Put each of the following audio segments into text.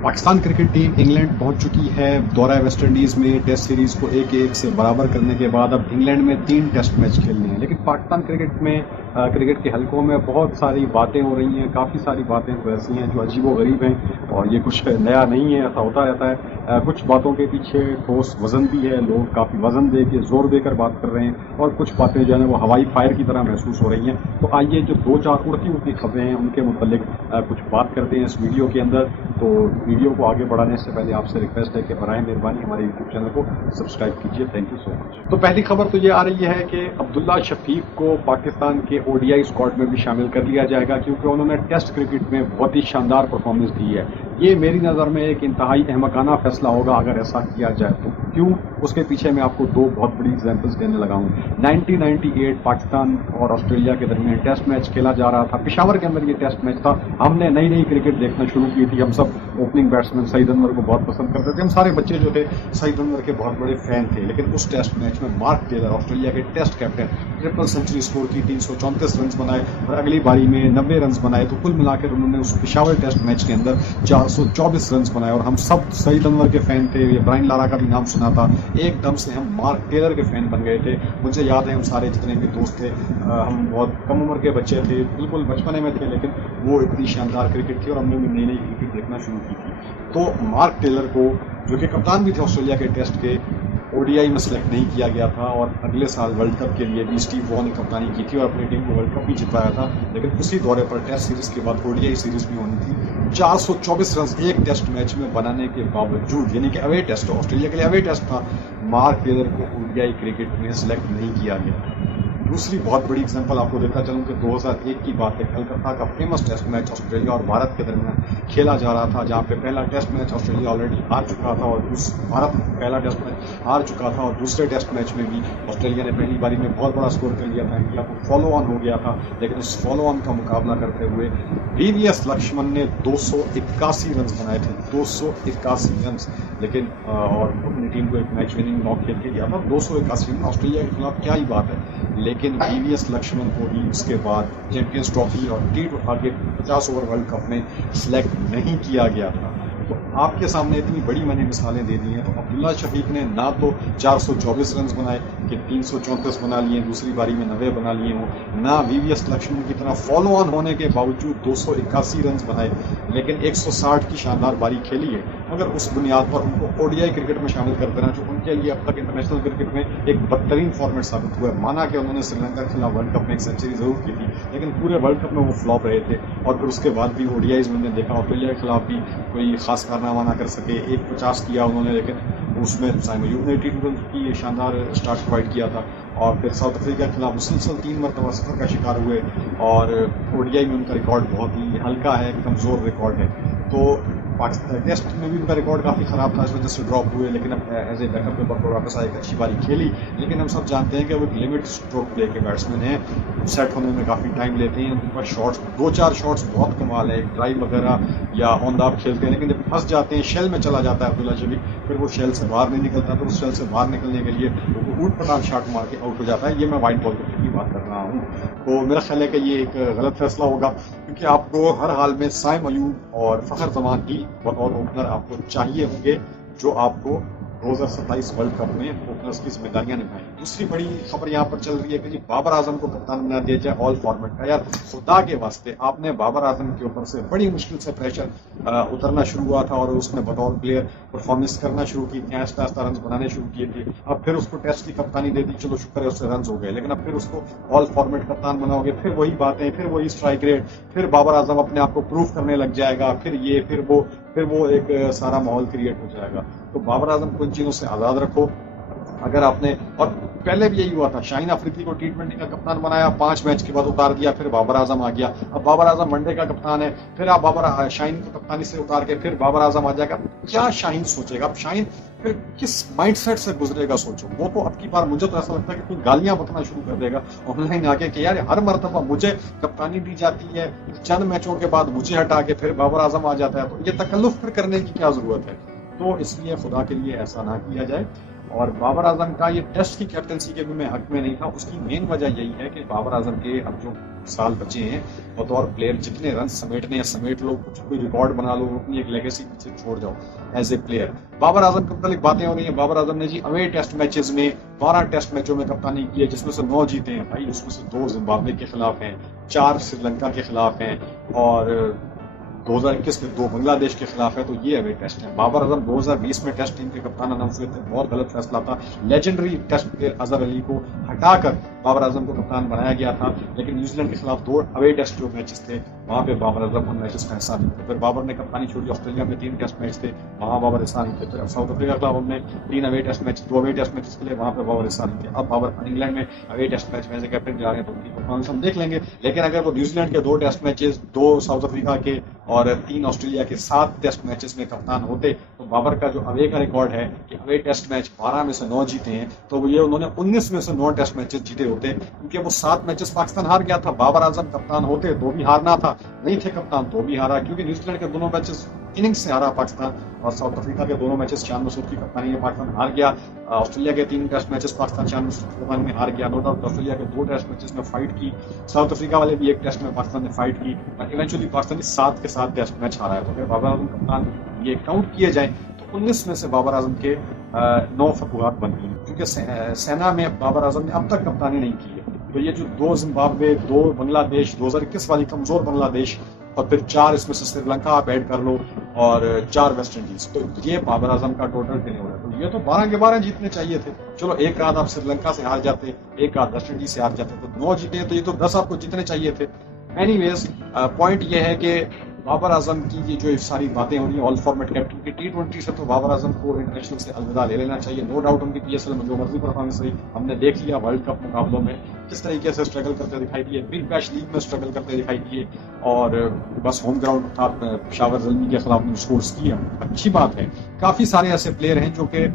Pakistan cricket team England पहुंच चुकी है। दौरा वेस्ट इंडीज में टेस्ट सीरीज को 1-1 से बराबर करने के बाद अब इंग्लैंड में 3 टेस्ट मैच खेलने हैं। लेकिन पाकिस्तान क्रिकेट के हलकों में बहुत सारी बातें हो रही हैं, काफ़ी सारी बातें तो ऐसी हैं जो अजीबोगरीब हैं और ये कुछ नया नहीं है, ऐसा होता रहता है। कुछ बातों के पीछे ठोस वजन भी है, लोग काफ़ी वजन दे के जोर देकर बात कर रहे हैं और कुछ बातें जो है ना वो हवाई फायर की तरह महसूस हो रही हैं। तो आइए जो 2-4 उड़ती खबरें हैं उनके मुतालिक कुछ बात करते हैं इस वीडियो के अंदर। तो वीडियो को आगे बढ़ाने से पहले आपसे रिक्वेस्ट है कि बराए मेहरबानी हमारे यूट्यूब चैनल को सब्सक्राइब कीजिए। Thank you so much. तो पहली खबर तो ये आ रही है कि अब्दुल्ला शफीक को पाकिस्तान के ओडीआई स्क्वाड में भी शामिल कर लिया जाएगा, क्योंकि उन्होंने टेस्ट क्रिकेट में बहुत ही शानदार परफॉर्मेंस दी है। ये मेरी नज़र में एक इंतहाई अहमकाना फैसला होगा अगर ऐसा किया जाए तो। क्यों? उसके पीछे मैं आपको 2 बहुत बड़ी एग्जांपल्स देने लगा हूँ। 1998 पाकिस्तान और ऑस्ट्रेलिया के दरमियान टेस्ट मैच खेला जा रहा था, पेशावर के अंदर ये टेस्ट मैच था। हमने नई क्रिकेट देखना शुरू की थी। हम सब ओपनिंग बैट्समैन सईद अनवर को बहुत पसंद करते थे। हम सारे बच्चे जो थे सईद अनवर के बहुत बड़े फैन थे। लेकिन उस टेस्ट मैच में मार्क टेलर, ऑस्ट्रेलिया के test captain, triple century score की, 334 रन बनाए और अगली बारी में 90 रन बनाए। तो कुल मिलाकर उन्होंने उस पेशावर टेस्ट मैच के अंदर 424 रन बनाए और हम सब सईद अनवर के फैन थे। ये ब्रायन लारा का भी नाम सुना था। एकदम से हम मार्क टेलर के फैन बन गए थे। मुझे याद है हम सारे जितने भी दोस्त थे, हम बहुत कम उम्र के बच्चे थे, बिल्कुल बचपने में थे, लेकिन वो इतनी शानदार क्रिकेट थी और हमने भी नई क्रिकेट देखना शुरू की थी। तो मार्क टेलर को, जो कि कप्तान भी थे ऑस्ट्रेलिया के टेस्ट के, ओडीआई में सेलेक्ट नहीं किया गया था और अगले साल वर्ल्ड कप के लिए भी स्टीव वॉ ने कप्तानी की थी और अपनी टीम को वर्ल्ड कप भी जिताया था। लेकिन उसी दौरे पर टेस्ट सीरीज के बाद ओडीआई सीरीज भी होनी थी। 424 रन एक टेस्ट मैच में बनाने के बावजूद, यानी कि अवे टेस्ट, ऑस्ट्रेलिया के लिए अवे टेस्ट था, मार्क टेलर को ओडीआई क्रिकेट में सेलेक्ट नहीं किया गया। दूसरी बहुत बड़ी एग्जांपल आपको देता चलूं कि 2001 की बात है। कलकत्ता का फेमस टेस्ट मैच ऑस्ट्रेलिया और भारत के दरमियान खेला जा रहा था, जहां पे पहला टेस्ट मैच ऑस्ट्रेलिया ऑलरेडी हार चुका था और भारत पहला टेस्ट मैच हार चुका था और दूसरे टेस्ट मैच में भी ऑस्ट्रेलिया ने पहली बारी में बहुत बड़ा स्कोर कर लिया था। इंडिया को फॉलो ऑन हो गया था, लेकिन उस फॉलो ऑन का मुकाबला करते हुए वीवीएस लक्ष्मण ने 281 रन बनाए थे। 281 रन, लेकिन और अपनी टीम को एक मैच विनिंग नॉक खेल के दिया था। 281 रन ऑस्ट्रेलिया के खिलाफ क्या ही बात है। लेकिन वीवीएस लक्ष्मण को ही उसके बाद चैंपियंस ट्रॉफी और T20 के 50 ओवर वर्ल्ड कप में सिलेक्ट नहीं किया गया था। तो आपके सामने इतनी बड़ी मैंने मिसालें दे दी हैं। तो अब्दुल्ला शफीक ने ना तो 424 रन बनाए कि 334 बना लिए, दूसरी बारी में 90 बना लिए हों, ना वीवीएस लक्ष्मण की तरह फॉलो ऑन होने के बावजूद 281 रन बनाए, लेकिन 160 की शानदार बारी खेली है। मगर उस बुनियाद पर उनको ओडीआई क्रिकेट में शामिल कर देना, जो उनके लिए अब तक इंटरनेशनल क्रिकेट में एक बदतरीन फॉर्मेट साबित हुआ है। माना कि उन्होंने श्रीलंका के खिलाफ वर्ल्ड कप में एक सेंचुरी जरूर की थी, लेकिन पूरे वर्ल्ड कप में वो फ्लॉप रहे थे। और फिर उसके बाद भी ओडीआईज में हमने देखा ऑस्ट्रेलिया के खिलाफ भी कोई खास कारनामा ना कर सके। 150 किया उन्होंने, लेकिन उसमें साइम अयूब ने 80 रन की शानदार स्टार्ट प्रोवाइड किया था। और फिर साउथ अफ्रीका के खिलाफ मुसलसल 3 मरतबा सफर का शिकार हुए और ओडीआई में उनका रिकॉर्ड बहुत ही हल्का है, कमज़ोर रिकॉर्ड है। तो पाकिस्तान टेस्ट में भी उनका रिकॉर्ड काफ़ी ख़राब था, इस वजह से ड्रॉप हुए। लेकिन अब एज ए बैकअप के तौर पर वापस आए, एक अच्छी बारी खेली। लेकिन हम सब जानते हैं कि वो एक लिमिट स्ट्रोक प्ले के बैट्समैन हैं, सेट होने में काफ़ी टाइम लेते हैं। उनके पास शॉट्स 2-4 शॉट्स बहुत कमाल है, एक ड्राइव वगैरह या ऑन द ऑफ खेलते हैं, लेकिन जब फंस जाते हैं, शेल में चला जाता है अब्दुल्ला शफीक, फिर वो शेल से बाहर नहीं निकलता। फिर उस शेल से बाहर निकलने के लिए वो ऊट पटांग शॉट मार के आउट हो जाता है। ये मैं वाइड बॉल की बात कर रहा हूँ। तो मेरा ख्याल है कि ये एक गलत फैसला होगा, क्योंकि आपको हर हाल में साइम अयूब और फ़खर जमान ही बतौर ओपनर आपको चाहिए होंगे, जो आपको 2027 वर्ल्ड कप में ओपनर्स की जिम्मेदारियां निभाएं। दूसरी बड़ी खबर यहाँ पर चल रही है कि जी बाबर आजम को कप्तान बना दिया जाए ऑल फॉर्मेट का। यार खुदा के वास्ते, आपने बाबर आजम के ऊपर से बड़ी मुश्किल से प्रेशर उतरना शुरू हुआ था और उसने बतौर प्लेयर परफॉर्मेंस करना शुरू की थी, आहिस्ता आहिस्ता रन बनाने शुरू किए थे। अब फिर उसको टेस्ट की कप्तानी दे दी, चलो शुक्र है उससे रन हो गए, लेकिन अब फिर उसको ऑल फॉर्मेट कप्तान बनाओगे, फिर वही बातें, फिर वही स्ट्राइक रेट, फिर बाबर आजम अपने आप को प्रूव करने लग जाएगा, फिर ये फिर वो एक सारा माहौल क्रिएट हो जाएगा। तो बाबर आजम को इन चीज़ों से आज़ाद रखो। अगर आपने, और पहले भी यही हुआ था, शाहीन अफरीदी को T20 का कप्तान बनाया, 5 मैच के बाद उतार दिया, फिर बाबर आजम आ गया। अब बाबर आजम वनडे का कप्तान है, फिर आप शाहीन को कप्तानी से उतार के फिर बाबर आजम आ जाएगा। क्या शाहीन सोचेगा? अब शाहीन फिर किस माइंडसेट से गुजरेगा सोचो। वो तो अब की बार मुझे तो ऐसा लगता है कि कोई गालियां बकना शुरू कर देगा ऑनलाइन आके कि यार हर मरतबा मुझे कप्तानी दी जाती है, चंद मैचों के बाद मुझे हटा के फिर बाबर आजम आ जाता है, तो ये तकल्लुफ फिर करने की क्या जरूरत है? तो इसलिए खुदा के लिए ऐसा ना किया जाए। और बाबर आजम का ये टेस्ट की कैप्टनसी के भी मैं हक में नहीं था। उसकी मेन वजह यही है कि बाबर आजम के अब जो साल बचे हैं बतौर प्लेयर जितने रन समेटने या समेट लो, कुछ कोई रिकॉर्ड बना लो, अपनी एक लेगेसी पीछे छोड़ जाओ as a player. Babar Azam के मतलब बातें हो रही हैं। बाबर आजम ने जी अवे टेस्ट मैचेस में 12 टेस्ट मैचों में कप्तानी की है, जिसमें से 9 जीते हैं भाई, उसमें से 2 जिम्बाब्वे के खिलाफ हैं, 4 श्रीलंका के खिलाफ हैं और 2021 में 2 बांग्लादेश के खिलाफ है। तो ये अवे टेस्ट है। बाबर आजम 2020 में टेस्ट टीम के कप्तान अनाउंस हुए थे, बहुत गलत फैसला था। Legendary test player Azhar Ali को हटाकर बाबर आजम को कप्तान बनाया गया था, लेकिन न्यूजीलैंड के खिलाफ 2 अवे टेस्ट जो मैचेस थे वहां पे बाबर आजम उन मैचेस का हिस्सा नहीं थे। फिर बाबर ने कप्तानी छोड़ी, ऑस्ट्रेलिया में 3 टेस्ट मैच थे, वहां बाबर हिस्सा नहीं थे। फिर साउथ अफ्रीका के खिलाफ हमने 3 away test match, 2 away test matches खेले, वहां पे बाबर हिस्सा नहीं थे। अब बाबर इंग्लैंड में अवे टेस्ट मैच में एज ए कैप्टन जा रहे हैं, तो उनकी परफॉर्मेंस हम देख लेंगे। लेकिन अगर वो न्यूजीलैंड के 2 टेस्ट मैचेस, 2 साउथ अफ्रीका के और 3 ऑस्ट्रेलिया के 7 टेस्ट मैचेस में कप्तान होते, तो बाबर का जो अवे का रिकॉर्ड है कि अवे टेस्ट मैच 12 में से 9 जीते हैं, तो ये उन्होंने 19 में से 9 टेस्ट मैचेस जीते होते, क्योंकि वो 7 मैचेस पाकिस्तान हार गया था। बाबर आजम कप्तान होते तो भी हारना था, नहीं थे कप्तान तो भी हारा, क्योंकि न्यूजीलैंड के दोनों मैचेस इनिंग्स से हारा पाकिस्तान, और साउथ अफ्रीका के दोनों मैचेस चांद मसूद की कप्तानी में पाकिस्तान हार गया। ऑस्ट्रेलिया के 3 टेस्ट मैचेस पाकिस्तान चांद मसूद की कप्तानी में हार गया। नो डाउट ऑस्ट्रेलिया के 2 टेस्ट मैचेस में फाइट की, साउथ अफ्रीका वाले भी 1 टेस्ट में पाकिस्तान ने फाइट की, और इवेंचुअली पाकिस्तान ने 7 के 7 टेस्ट मैच हारा है। तो अगर बाबर आजम कप्तान ये काउंट किए जाए तो 19 में से बाबर आजम के 9 फतूहात बनती हैं, क्योंकि सेना में बाबर आजम ने अब तक कप्तानी नहीं की है। तो ये जो 2 जिम्बाब्वे, 2 बांग्लादेश, 2021 वाली कमजोर बांग्लादेश, और फिर 4 इसमें से श्रीलंका आप ऐड कर लो, और 4 वेस्ट इंडीज, तो ये बाबर आजम का टोटल टेन्योर है। तो ये तो 12 के 12 जीतने चाहिए थे। चलो एक रात आप श्रीलंका से हार जाते, एक रात वेस्ट इंडीज से हार जाते, तो 9 जीते, तो ये तो 10 आपको जीतने चाहिए थे। एनीवेज पॉइंट ये है कि बाबर आजम की ये जो सारी बातें हो रही हैं ऑल फॉर्मेट कैप्टन की, T20 से तो बाबर आजम को इंटरनेशनल से अलविदा ले लेना चाहिए। नो डाउट उनकी PSL में जो मर्जी परफॉर्मेंस रही हमने देख लिया, वर्ल्ड कप मुकाबलों में किस तरीके से स्ट्रगल करते दिखाई दिए, बिग बैश लीग में स्ट्रगल करते दिखाई दिए, और बस होम ग्राउंड था पेशावर ज़ल्मी के खिलाफ स्कोर्स किए, अच्छी बात है। काफ़ी सारे ऐसे प्लेयर हैं जो कि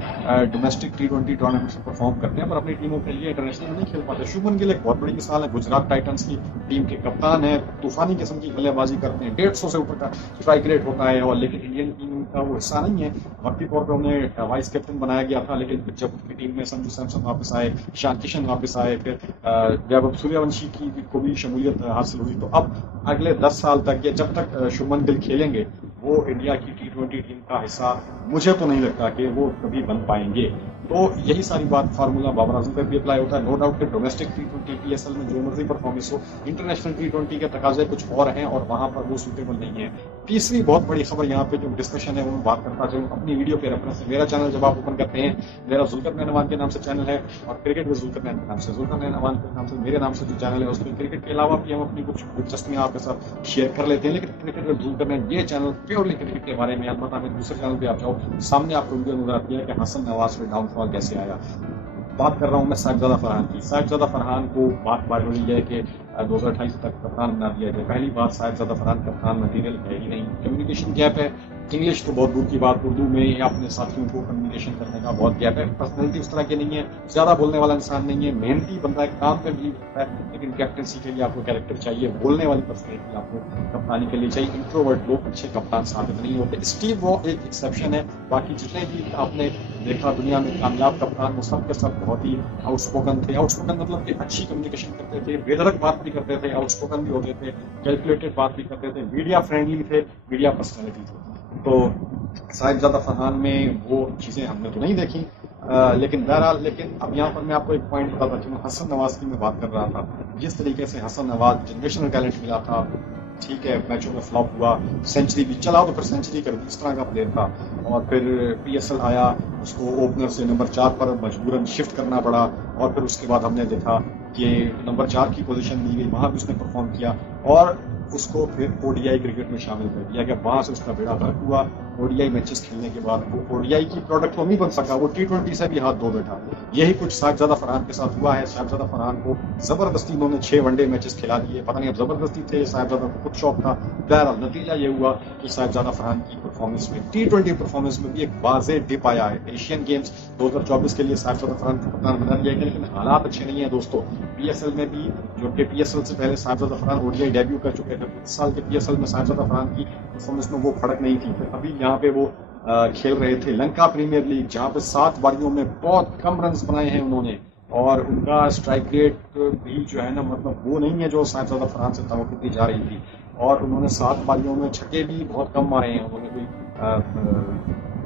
डोमेस्टिक T20 टूर्नामेंट में परफॉर्म करते हैं, पर अपनी टीमों के लिए इंटरनेशनल नहीं खेल पाते। शुभमन गिल एक बहुत बड़ी मिसाल है, गुजरात टाइटंस की टीम के कप्तान है, तूफानी किस्म की बल्लेबाजी करते हैं, 150 से ऊपर का स्ट्राइक रेट होता है, और लेकिन इंडियन टीम का वो हिस्सा नहीं है। वक्ती तौर पर उन्हें वाइस कैप्टन बनाया गया था, लेकिन जब उनकी टीम में संजू सैमसन वापस आए, ईशान किशन वापस आए, फिर वैभव सूर्यवंशी की को भी शमूलियत हासिल हुई, तो अब अगले 10 साल तक या जब तक शुभमन गिल खेलेंगे वो इंडिया की T20 टीम का हिस्सा मुझे तो नहीं लगता कि वो कभी बन पाएंगे। तो यही सारी बात फार्मूला बाबर आजम पर भी अप्लाई होता है। नो डाउट कि डोमेस्टिक T20 PSL में जो मर्जी परफॉर्मेंस हो, इंटरनेशनल T20 के तकाजे कुछ और हैं और वहां पर वो सूटेबल नहीं है। तीसरी बहुत बड़ी खबर यहाँ पे जो डिस्कशन है वो मैं बात करता चलूँ अपनी वीडियो के रेफरेंस से। मेरा चैनल जब आप ओपन करते हैं, मेरा जुल्करनैन अमान के नाम से चैनल है, और क्रिकेट विद जुल्करनैन के नाम से, जुल्करनैन अमान के नाम से मेरे नाम से जो चैनल है, उसमें क्रिकेट के अलावा भी हम अपनी कुछ दिलचस्पियाँ आपके साथ शेयर कर लेते हैं। लेकिन क्रिकेट विद जुल्करनैन ये चैनल प्योरली क्रिकेट के बारे में, अलबत्ता मैं दूसरे चैनल पे आप जाओ, सामने आपको वीडियो नजर आती है कि हसन नवाज में डाउनफॉल कैसे आया। बात कर रहा हूँ मैं साहिबजादा फरहान की। साहिबजादा फरहान को बात हो रही है कि 2028 तक कप्तान बना दिया जाए। पहली बात, साहिबजादा फरहान कप्तान मटीरियल है ही नहीं, कम्युनिकेशन गैप है, इंग्लिश तो बहुत दूर की बात, उर्दू में या अपने साथियों को कम्युनिकेशन करने का बहुत गैप है, पर्सनैलिटी उस तरह की नहीं है, ज़्यादा बोलने वाला इंसान नहीं है, मेहनती बंदा है, काम पे भी है, लेकिन कैप्टनसी के लिए आपको कैरेक्टर चाहिए, बोलने वाली पर्सनैलिटी आपको कप्तानी के लिए चाहिए। इंट्रोवर्ट लोग अच्छे कप्तान साबित नहीं होते। स्टीव वॉ एक एक्सेप्शन है, बाकी जितने भी आपने देखा दुनिया में कामयाब कप्तान वो सब के सब बहुत ही आउटस्पोकन थे। आउटस्पोकन मतलब कि अच्छी कम्युनिकेशन करते थे, बेधड़क बात भी करते थे, आउटस्पोकन भी होते थे, कैलकुलेटेड बात भी करते थे, मीडिया फ्रेंडली थे, मीडिया पर्सनैलिटी थे। तो साहिबजादा फरहान में वो चीज़ें हमने तो नहीं देखी, लेकिन बहरहाल, लेकिन अब यहाँ पर मैं आपको एक पॉइंट बताता चलूँ। हसन नवाज की मैं बात कर रहा था, जिस तरीके से हसन नवाज जनरेशनल टैलेंट मिला था, ठीक है, मैचों में फ्लॉप हुआ, सेंचुरी भी चला तो फिर सेंचुरी कर दी, इस तरह का प्लेयर था, और फिर PSL आया, उसको ओपनर से नंबर 4 पर मजबूरन शिफ्ट करना पड़ा, और फिर उसके बाद हमने देखा कि नंबर 4 की पोजीशन दी गई, वहाँ भी उसने परफॉर्म किया, और उसको फिर ODI क्रिकेट में शामिल कर दिया गया। वहाँ से उसका बेड़ा गर्क हुआ। ODI मैचेस खेलने के बाद वो ODI की प्रोडक्ट तो नहीं बन सका, वो T20 से भी हाथ धो बैठा। यही कुछ साहिबजादा फरहान के साथ हुआ है। साहिबजादा फरहान को जबरदस्ती उन्होंने 6 वनडे मैचेस खिला दिए, पता नहीं अब जबरदस्ती थे, साहिबजादा को खुद शौक था। बहरहाल नतीजा ये हुआ कि साहिबजादा फरहान की परफॉर्मेंस में, T20 परफॉर्मेंस में भी एक वाज़ेह डिप आया है। एशियन गेम्स 2024 के लिए साहिबजादा फरहान को कप्तान बना दिया गया, लेकिन हालात अच्छे नहीं है दोस्तों। PSL में भी, जो कि PSL से पहले साहिबजादा फरहान ODI डेब्यू कर चुके थे, इस साल के PSL में साहिबजादा फरहान की परफॉर्मेंस में वो फर्क नहीं थी। फिर अभी यहाँ पे वो खेल रहे थे लंका प्रीमियर लीग, जहां पे 7 पारियों में बहुत कम रन बनाए हैं उन्होंने, और उनका स्ट्राइक रेट भी जो है ना, मतलब वो नहीं है जो साहिबजादा फरहान से तवक्को की जा रही थी। और उन्होंने 7 पारियों में छक्के भी बहुत कम मारे हैं उन्होंने, कोई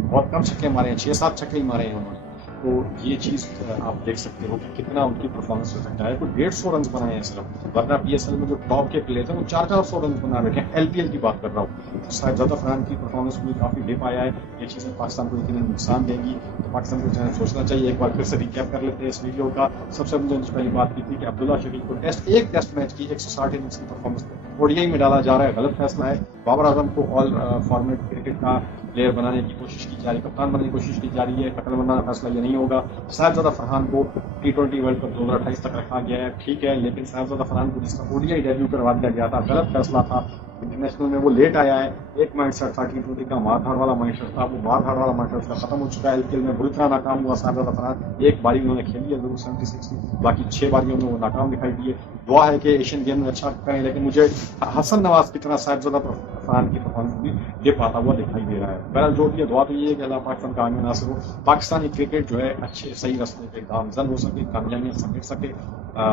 बहुत कम छक्के मारे हैं, 6-7 छक्के ही मारे हैं उन्होंने। तो ये चीज़ आप देख सकते हो कि कितना उनकी परफॉर्मेंस हो सकता है। कोई 150 रन बनाए हैं सिर्फ, वरना पीएसएल में जो टॉप के प्लेयर हैं वो 400-400 रन बना रखे हैं। एलपीएल की बात कर रहा हूँ। तो साहिबजादा फरहान की परफॉर्मेंस में काफ़ी डिप आया है। ये चीज़ें पाकिस्तान को यकीनन नुकसान देंगी, तो पाकिस्तान को जो सोचना चाहिए। एक बार फिर से रिकैप कर लेते हैं इस वीडियो का। सबसे मुझे पहली बात की थी कि अब्दुल्ला शरीफ को एक टेस्ट मैच की 160 इनिंग्स की परफॉर्मेंस ओडीआई में डाला जा रहा है, गलत फैसला है। बाबर आजम को ऑल फॉर्मेट क्रिकेट का प्लेयर बनाने की कोशिश की जा रही है, कप्तान बनाने की कोशिश की जा रही है। कतल बनाना फैसला ये नहीं होगा। साहिबजादा फरहान को T20 वर्ल्ड कप 2028 तक रखा गया है, ठीक है, लेकिन साहिबजादा फरहान को जिसका ओडीआई डेब्यू करवा दिया गया था, गलत फैसला था। इंटरनेशनल में वो लेट आया है। एक माइंडसेट था T20 का, मारधाड़ वाला माइंडसेट था, वो मारधाड़ वाला माइंडसेट खत्म हो चुका है। एलपीएल में बुरी तरह नाकाम हुआ साहिबजादा फरहान। एक बारी उन्होंने खेली है जरूर 76 की, बाकी 6 बारियों में वो नाकाम दिखाई दिए। दुआ है कि एशियन गेम में अच्छा करें, लेकिन मुझे हसन नवाज की तरह साहिबजादा फरहान की परफॉर्मेंस भी ये पाता हुआ दिखाई दे रहा है। बहरहाल जो भी है, दुआ तो ये है कि अल्लाह पाकिस्तान का आगे नासिर हो, पाकिस्तानी क्रिकेट जो है अच्छे सही रास्ते पे गामजन हो सके, कामयाबियां समेट सके।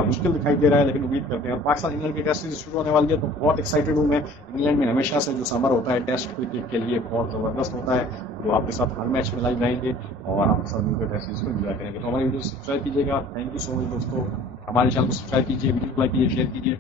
मुश्किल दिखाई दे रहा है, लेकिन उम्मीद करते हैं। पाकिस्तान इंग्लैंड की टेस्ट सीरीज शुरू होने वाली है, तो बहुत एक्साइटेड हूँ मैं। इंग्लैंड में हमेशा से जो समर होता है टेस्ट क्रिकेट के लिए बहुत ज़बरदस्त होता है। तो आपके साथ हर मैच में लाइव रहेंगे और आपके साथ मिलकर टेस्ट सीरीज को एंजॉय करेंगे। तो हमारी वीडियो सब्सक्राइब कीजिएगा। थैंक यू सो मच दोस्तों। हमारे चैनल को सब्सक्राइब कीजिए, वीडियो को लाइक कीजिए, शेयर कीजिए।